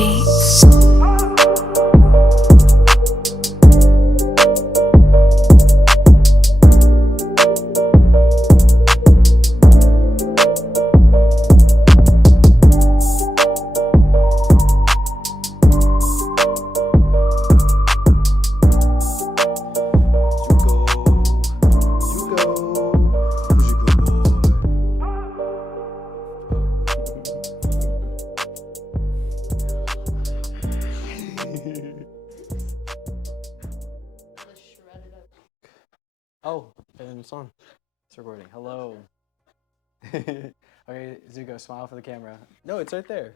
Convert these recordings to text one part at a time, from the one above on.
beats. Oh, and it's on. It's recording. Hello. Okay, Zuko, smile for the camera. No, it's right there.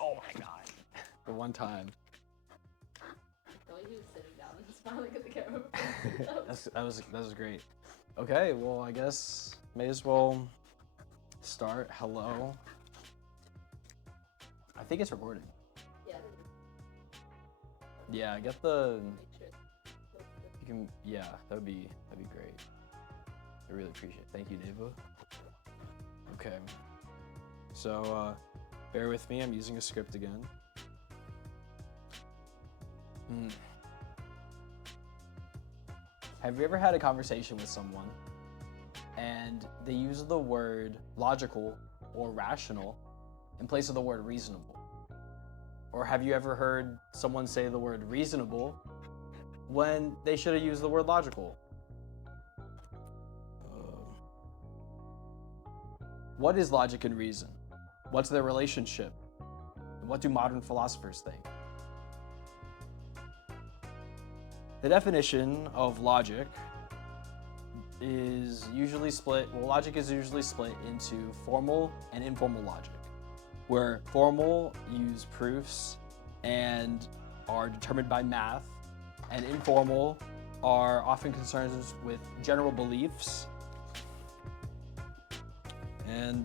Oh my god. For one time. Really, he was sitting down and smiling at the camera. That was great. Okay, well, I guess may as well start. Hello. I think it's recording. Yeah. Yeah, get the. Make sure You can. Yeah, that'd be great. I really appreciate it. Thank you, Neva. Okay. So, bear with me. I'm using a script again. Have you ever had a conversation with someone and they use the word logical or rational in place of the word reasonable? Or have you ever heard someone say the word reasonable when they should have used the word logical? What is logic and reason? What's their relationship? What do modern philosophers think? The definition of logic is usually split, logic is usually split into formal and informal logic, where formal use proofs and are determined by math, and informal are often concerned with general beliefs and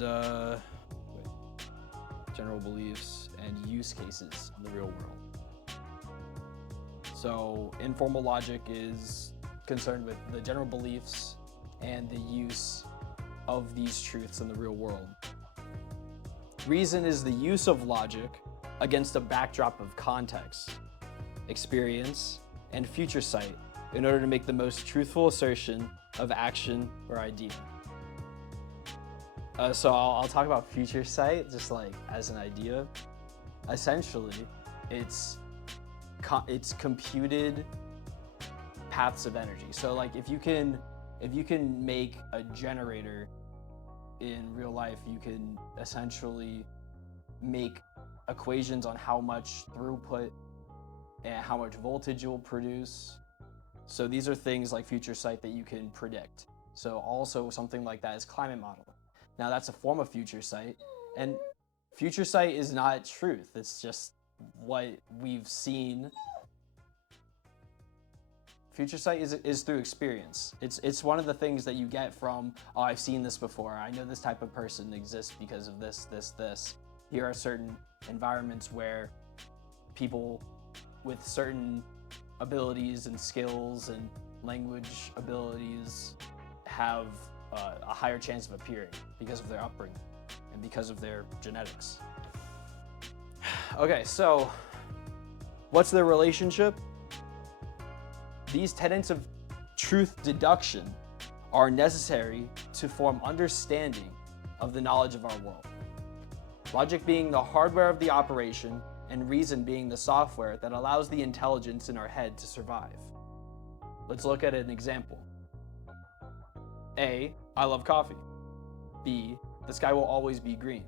general beliefs and use cases in the real world. So informal logic is concerned with the general beliefs and the use of these truths in the real world. Reason is the use of logic against a backdrop of context, experience, and future sight in order to make the most truthful assertion of action or idea. So I'll talk about future sight just like as an idea. Essentially, it's computed paths of energy. So like if you can make a generator in real life, you can essentially make equations on how much throughput and how much voltage it will produce. So these are things like future sight that you can predict. So also something like that is climate modeling. Now that's a form of future sight, and future sight is not truth. It's just what we've seen. Future sight is through experience. It's one of the things that you get from, oh, I've seen this before. I know this type of person exists because of this. Here are certain environments where people with certain abilities and skills and language abilities have a higher chance of appearing because of their upbringing and because of their genetics. Okay, so what's their relationship? These tenets of truth deduction are necessary to form understanding of the knowledge of our world. Logic being the hardware of the operation and reason being the software that allows the intelligence in our head to survive. Let's look at an example. A, I love coffee. B, the sky will always be green.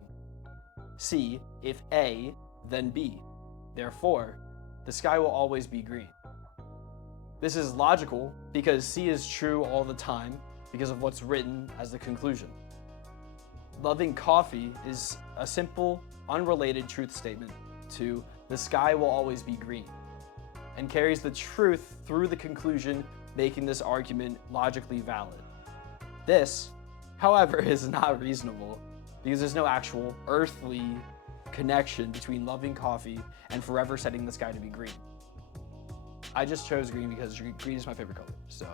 C, if A, then B. Therefore, the sky will always be green. This is logical because C is true all the time because of what's written as the conclusion. Loving coffee is a simple, unrelated truth statement to the sky will always be green and carries the truth through the conclusion, making this argument logically valid. This, however, is not reasonable because there's no actual earthly connection between loving coffee and forever setting the sky to be green. I just chose green because green is my favorite color, so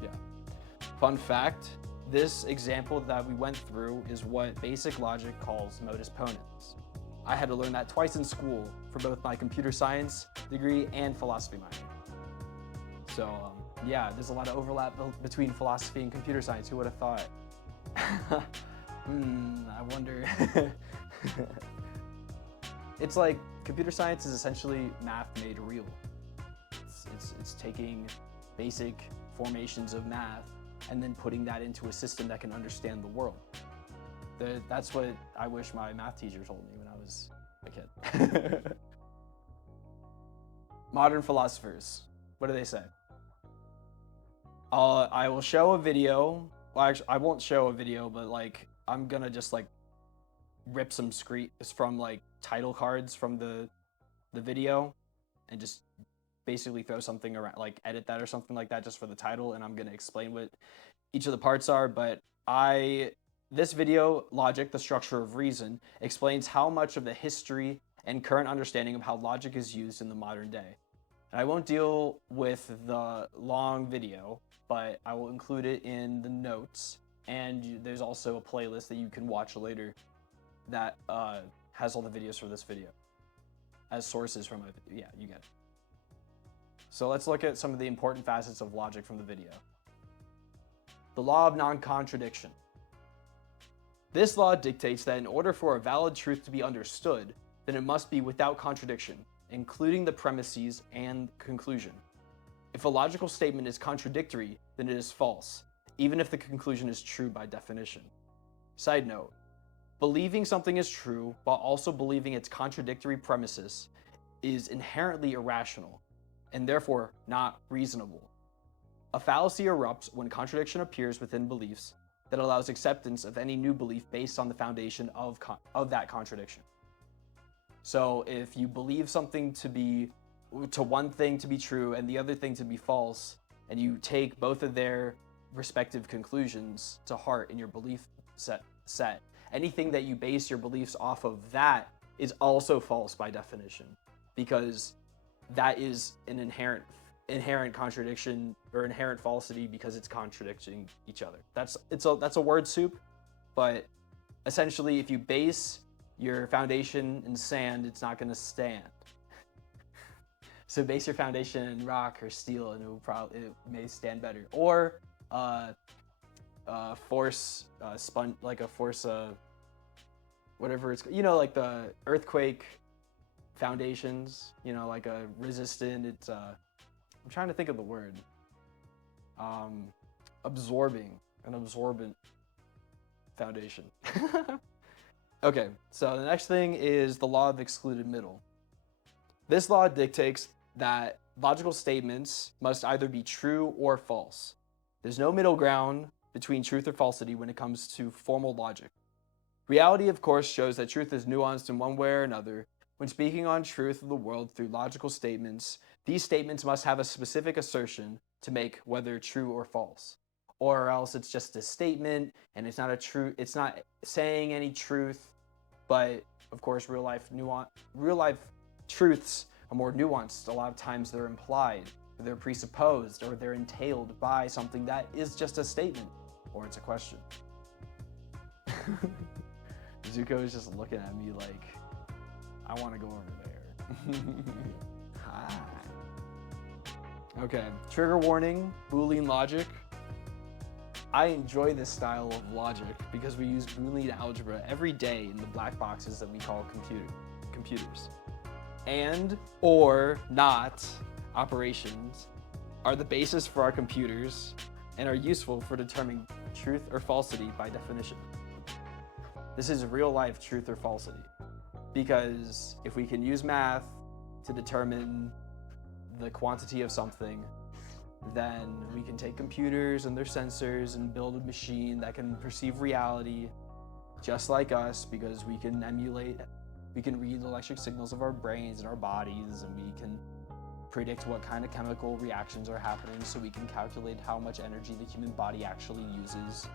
yeah. Fun fact, this example that we went through is what basic logic calls modus ponens. I had to learn that twice in school for both my computer science degree and philosophy minor. So yeah, there's a lot of overlap between philosophy and computer science. Who would have thought? I wonder. It's like computer science is essentially math made real. It's taking basic formations of math and then putting that into a system that can understand the world. That's what I wish my math teacher told me when I was a kid. Modern philosophers, what do they say? I will show a video. Well, actually, I won't show a video, but like I'm gonna just like rip some screens from like title cards from the video and just basically throw something around, like edit that or something like that just for the title, and I'm gonna explain what each of the parts are. But this video, Logic, the Structure of Reason, explains how much of the history and current understanding of how logic is used in the modern day. And I won't deal with the long video, but I will include it in the notes, and there's also a playlist that you can watch later that has all the videos for this video as sources from my video. Yeah, you get it. So let's look at some of the important facets of logic from the video. The law of non-contradiction. This law dictates that in order for a valid truth to be understood, then it must be without contradiction, including the premises and conclusion. If a logical statement is contradictory, then it is false, even if the conclusion is true by definition. Side note, believing something is true while also believing its contradictory premises is inherently irrational and therefore not reasonable. A fallacy erupts when contradiction appears within beliefs that allows acceptance of any new belief based on the foundation of that contradiction. So if you believe something to one thing to be true and the other thing to be false, and you take both of their respective conclusions to heart in your belief set, anything that you base your beliefs off of that is also false by definition, because that is an inherent contradiction or inherent falsity because it's contradicting each other. That's a word soup, but essentially if you base your foundation in sand, it's not going to stand. So base your foundation in rock or steel, and it may stand better. Or whatever it's, like the earthquake foundations, like a resistant. It's I'm trying to think of the word. An absorbent foundation. Okay, so the next thing is the law of excluded middle. This law dictates that logical statements must either be true or false. There's no middle ground between truth or falsity when it comes to formal logic. Reality, of course, shows that truth is nuanced in one way or another. When speaking on truth of the world through logical statements, these statements must have a specific assertion to make whether true or false. Or else it's just a statement and it's not saying any truth. But of course, real life truths are more nuanced. A lot of times they're implied, or they're presupposed, or they're entailed by something that is just a statement, or it's a question. Zuko is just looking at me like, I want to go over there. Hi. Okay, trigger warning, Boolean logic. I enjoy this style of logic because we use Boolean algebra every day in the black boxes that we call computers. And or not operations are the basis for our computers and are useful for determining truth or falsity by definition. This is real life truth or falsity, because if we can use math to determine the quantity of something, then we can take computers and their sensors and build a machine that can perceive reality just like us, because we can read the electric signals of our brains and our bodies, and we can predict what kind of chemical reactions are happening, so we can calculate how much energy the human body actually uses.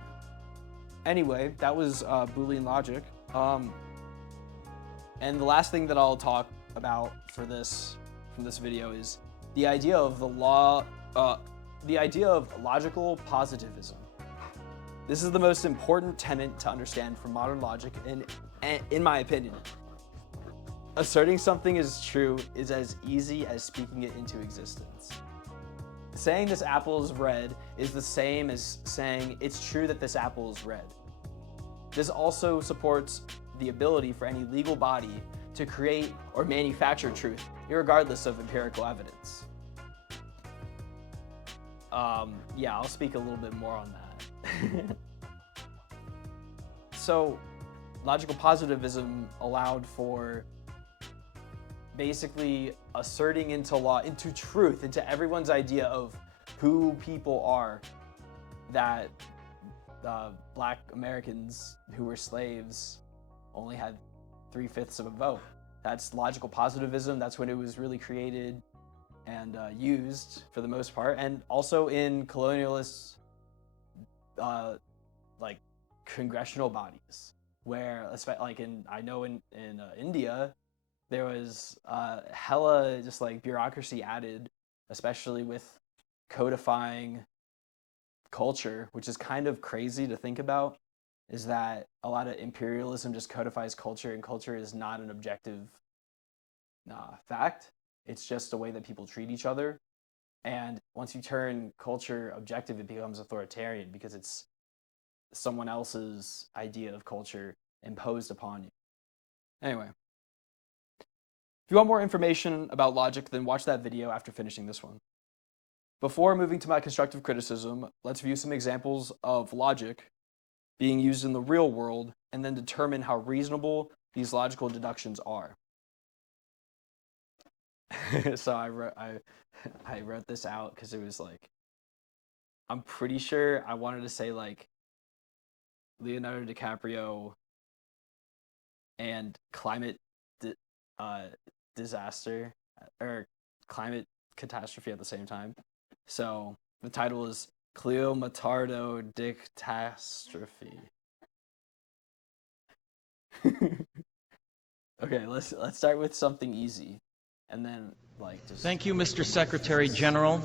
Anyway, that was Boolean logic. And the last thing that I'll talk about from this video is the idea of logical positivism. This is the most important tenet to understand from modern logic, in my opinion. Asserting something is true is as easy as speaking it into existence. Saying this apple is red is the same as saying it's true that this apple is red. This also supports the ability for any legal body to create or manufacture truth, irregardless of empirical evidence. Yeah, I'll speak a little bit more on that. So, logical positivism allowed for basically asserting into law, into truth, into everyone's idea of who people are, that Black Americans who were slaves only had 3/5 of a vote. That's logical positivism. That's when it was really created and used for the most part, and also in colonialist like congressional bodies, where like in India, there was hella just like bureaucracy added, especially with codifying culture, which is kind of crazy to think about, is that a lot of imperialism just codifies culture, and culture is not an objective fact. It's just a way that people treat each other. And once you turn culture objective, it becomes authoritarian because it's someone else's idea of culture imposed upon you. Anyway, if you want more information about logic, then watch that video after finishing this one. Before moving to my constructive criticism, let's view some examples of logic being used in the real world and then determine how reasonable these logical deductions are. So I wrote this out because it was like, I'm pretty sure I wanted to say like Leonardo DiCaprio and climate disaster or climate catastrophe at the same time. So the title is Cleo Matardo Dictastrophe. Okay, let's start with something easy. And then, like, just... Thank you, Mr. Secretary General,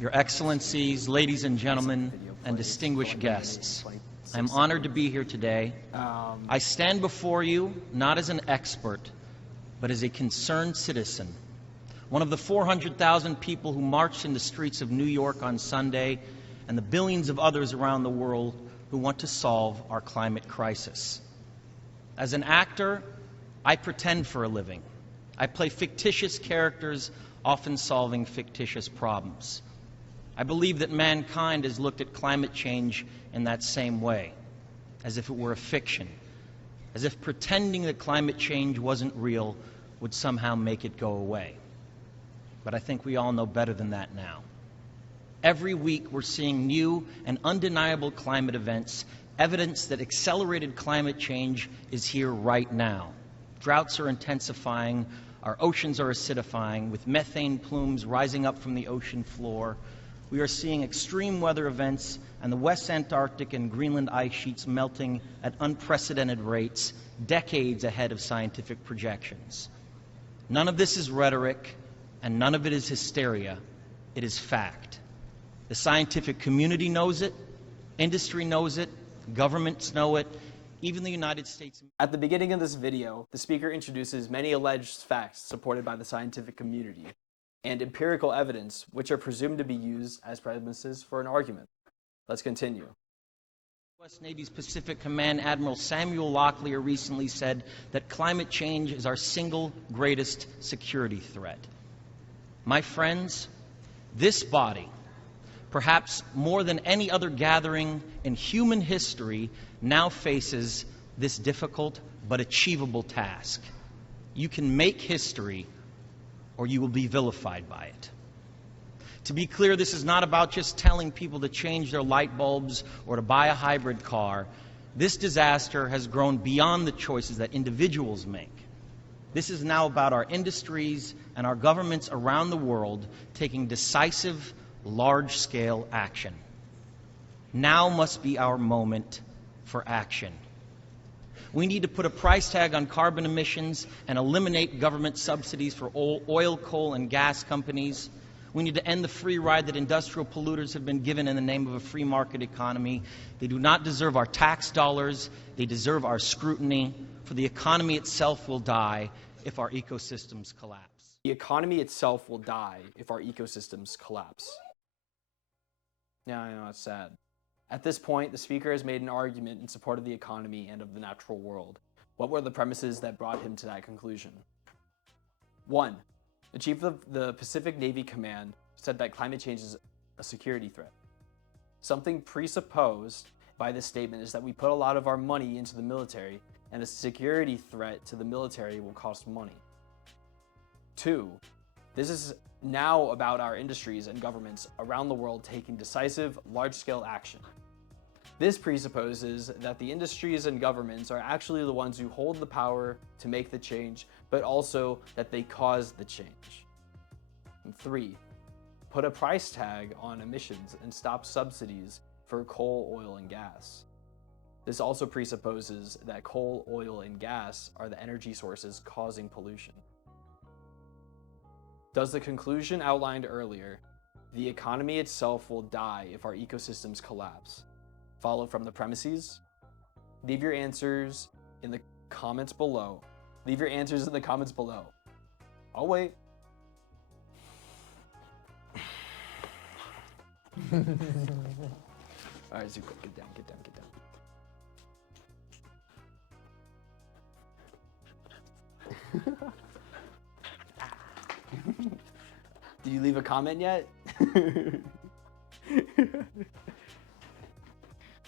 Your Excellencies, ladies and gentlemen, and distinguished guests. I'm honored to be here today. I stand before you not as an expert, but as a concerned citizen, one of the 400,000 people who marched in the streets of New York on Sunday, and the billions of others around the world who want to solve our climate crisis. As an actor, I pretend for a living. I play fictitious characters, often solving fictitious problems. I believe that mankind has looked at climate change in that same way, as if it were a fiction, as if pretending that climate change wasn't real would somehow make it go away. But I think we all know better than that now. Every week we're seeing new and undeniable climate events, evidence that accelerated climate change is here right now. Droughts are intensifying, our oceans are acidifying, with methane plumes rising up from the ocean floor. We are seeing extreme weather events and the West Antarctic and Greenland ice sheets melting at unprecedented rates, decades ahead of scientific projections. None of this is rhetoric, and none of it is hysteria. It is fact. The scientific community knows it, industry knows it, governments know it, even the United States. At the beginning of this video, the speaker introduces many alleged facts supported by the scientific community and empirical evidence, which are presumed to be used as premises for an argument. Let's continue. U.S. Navy's Pacific Command Admiral Samuel Locklear recently said that climate change is our single greatest security threat. My friends, this body, perhaps more than any other gathering in human history, now faces this difficult but achievable task. You can make history, or you will be vilified by it. To be clear, this is not about just telling people to change their light bulbs or to buy a hybrid car. This disaster has grown beyond the choices that individuals make. This is now about our industries and our governments around the world taking decisive, large-scale action. Now must be our moment for action. We need to put a price tag on carbon emissions and eliminate government subsidies for oil, coal, and gas companies. We need to end the free ride that industrial polluters have been given in the name of a free market economy. They do not deserve our tax dollars. They deserve our scrutiny, for the economy itself will die if our ecosystems collapse. The economy itself will die if our ecosystems collapse. Yeah, I know, it's sad. At this point, the speaker has made an argument in support of the economy and of the natural world. What were the premises that brought him to that conclusion? 1. The chief of the Pacific Navy Command said that climate change is a security threat. Something presupposed by this statement is that we put a lot of our money into the military, and a security threat to the military will cost money. 2. This is now about our industries and governments around the world taking decisive, large-scale action. This presupposes that the industries and governments are actually the ones who hold the power to make the change, but also that they cause the change. And 3. Put a price tag on emissions and stop subsidies for coal, oil, and gas. This also presupposes that coal, oil, and gas are the energy sources causing pollution. Does the conclusion outlined earlier, the economy itself will die if our ecosystems collapse, follow from the premises? Leave your answers in the comments below. Leave your answers in the comments below. I'll wait. All right, Zuko, get down, get down, get down. Did you leave a comment yet?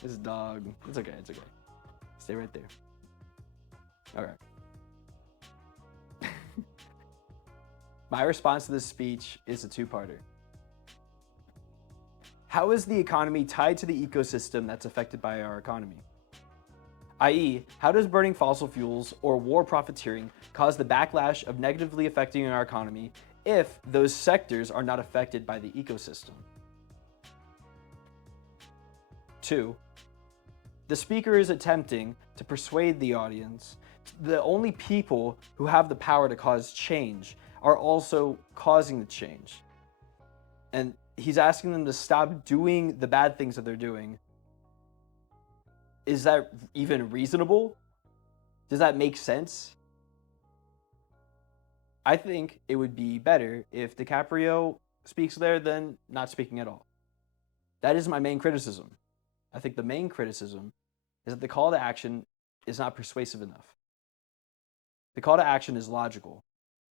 This dog. It's okay, it's okay. Stay right there. All right. My response to this speech is a two-parter. How is the economy tied to the ecosystem that's affected by our economy? i.e., how does burning fossil fuels or war profiteering cause the backlash of negatively affecting our economy if those sectors are not affected by the ecosystem? 2. The speaker is attempting to persuade the audience the only people who have the power to cause change are also causing the change. And he's asking them to stop doing the bad things that they're doing. Is that even reasonable? Does that make sense? I think it would be better if DiCaprio speaks there than not speaking at all. That is my main criticism. I think the main criticism is that the call to action is not persuasive enough. The call to action is logical,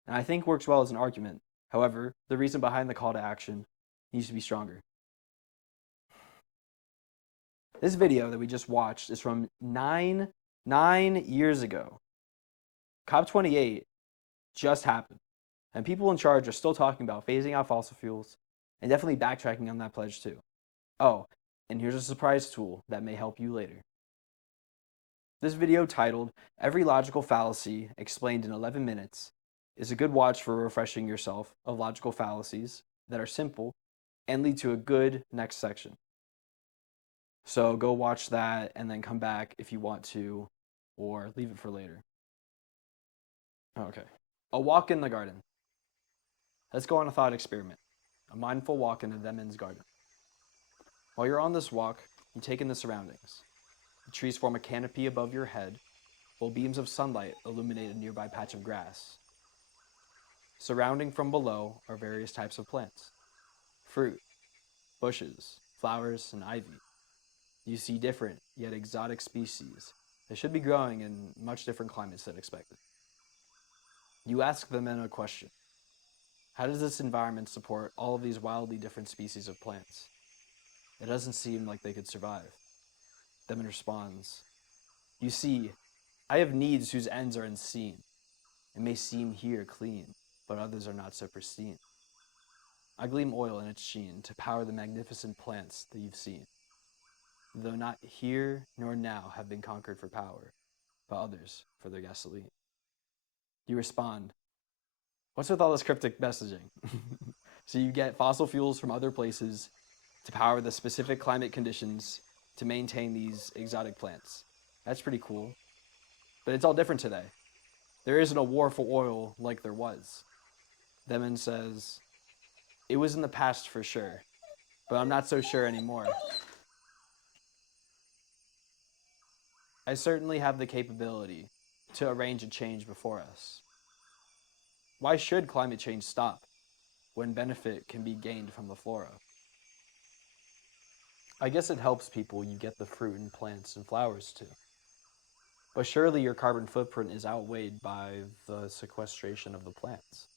and I think works well as an argument. However, the reason behind the call to action needs to be stronger. This video that we just watched is from nine years ago. COP28 just happened, and people in charge are still talking about phasing out fossil fuels and definitely backtracking on that pledge too. Oh, and here's a surprise tool that may help you later. This video, titled "Every Logical Fallacy Explained in 11 Minutes," is a good watch for refreshing yourself of logical fallacies that are simple and lead to a good next section. So go watch that and then come back if you want to, or leave it for later. Okay. A walk in the garden. Let's go on a thought experiment. A mindful walk in a Demon's garden. While you're on this walk, you take in the surroundings. The trees form a canopy above your head, while beams of sunlight illuminate a nearby patch of grass. Surrounding from below are various types of plants. Fruit, bushes, flowers, and ivy. You see different, yet exotic species that should be growing in much different climates than expected. You ask the men a question. How does this environment support all of these wildly different species of plants? It doesn't seem like they could survive. The man responds, "You see, I have needs whose ends are unseen. It may seem here clean, but others are not so pristine. I gleam oil in its sheen to power the magnificent plants that you've seen, though not here nor now have been conquered for power, but others for their gasoline." You respond, "What's with all this cryptic messaging?" So you get fossil fuels from other places to power the specific climate conditions to maintain these exotic plants. That's pretty cool. But it's all different today. There isn't a war for oil like there was. Demon says, "It was in the past for sure, but I'm not so sure anymore. I certainly have the capability to arrange a change before us. Why should climate change stop when benefit can be gained from the flora? I guess it helps people you get the fruit and plants and flowers to. But surely your carbon footprint is outweighed by the sequestration of the plants.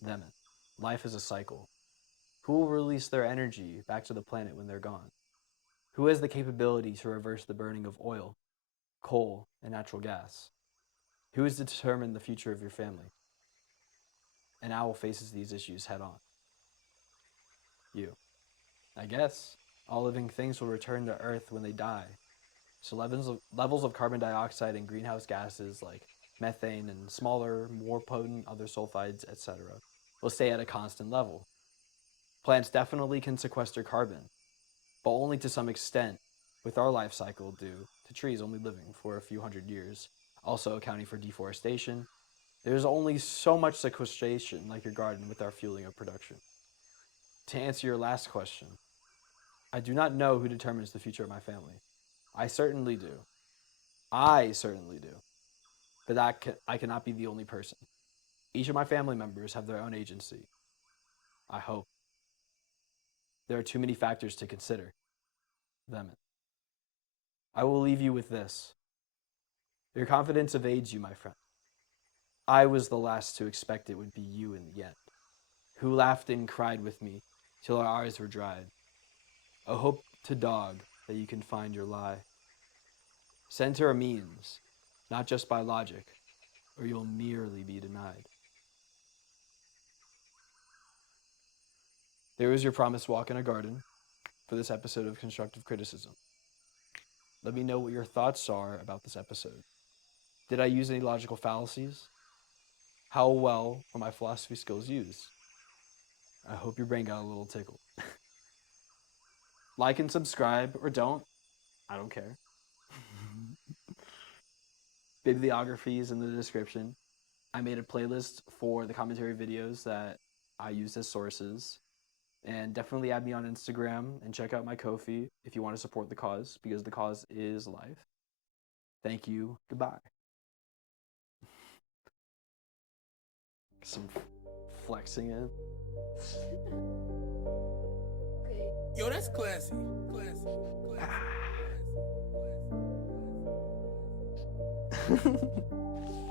Them it. Life is a cycle. Who will release their energy back to the planet when they're gone? Who has the capability to reverse the burning of oil, coal, and natural gas? Who is to determine the future of your family? An owl faces these issues head on. You. I guess all living things will return to Earth when they die. So levels of carbon dioxide and greenhouse gases like methane and smaller, more potent other sulfides, etc., will stay at a constant level. Plants definitely can sequester carbon, but only to some extent, with our life cycle due to trees only living for a few hundred years, also accounting for deforestation. There's only so much sequestration like your garden with our fueling of production. To answer your last question, I do not know who determines the future of my family. I certainly do. But I cannot be the only person. Each of my family members have their own agency. I hope. There are too many factors to consider. Them. I will leave you with this. Your confidence evades you, my friend. I was the last to expect it would be you in the end, who laughed and cried with me till our eyes were dried. A hope to dog that you can find your lie. Center a means, not just by logic, or you'll merely be denied. There is your promised walk in a garden for this episode of Constructive Criticism. Let me know what your thoughts are about this episode. Did I use any logical fallacies? How well were my philosophy skills used? I hope your brain got a little tickled. Like and subscribe, or don't. I don't care. Bibliography is in the description. I made a playlist for the commentary videos that I use as sources. And definitely add me on Instagram and check out my Ko-fi if you want to support the cause, because the cause is life. Thank you. Goodbye. Some flexing in. Yo, that's classy. Classy. Classy. Classy. Classy.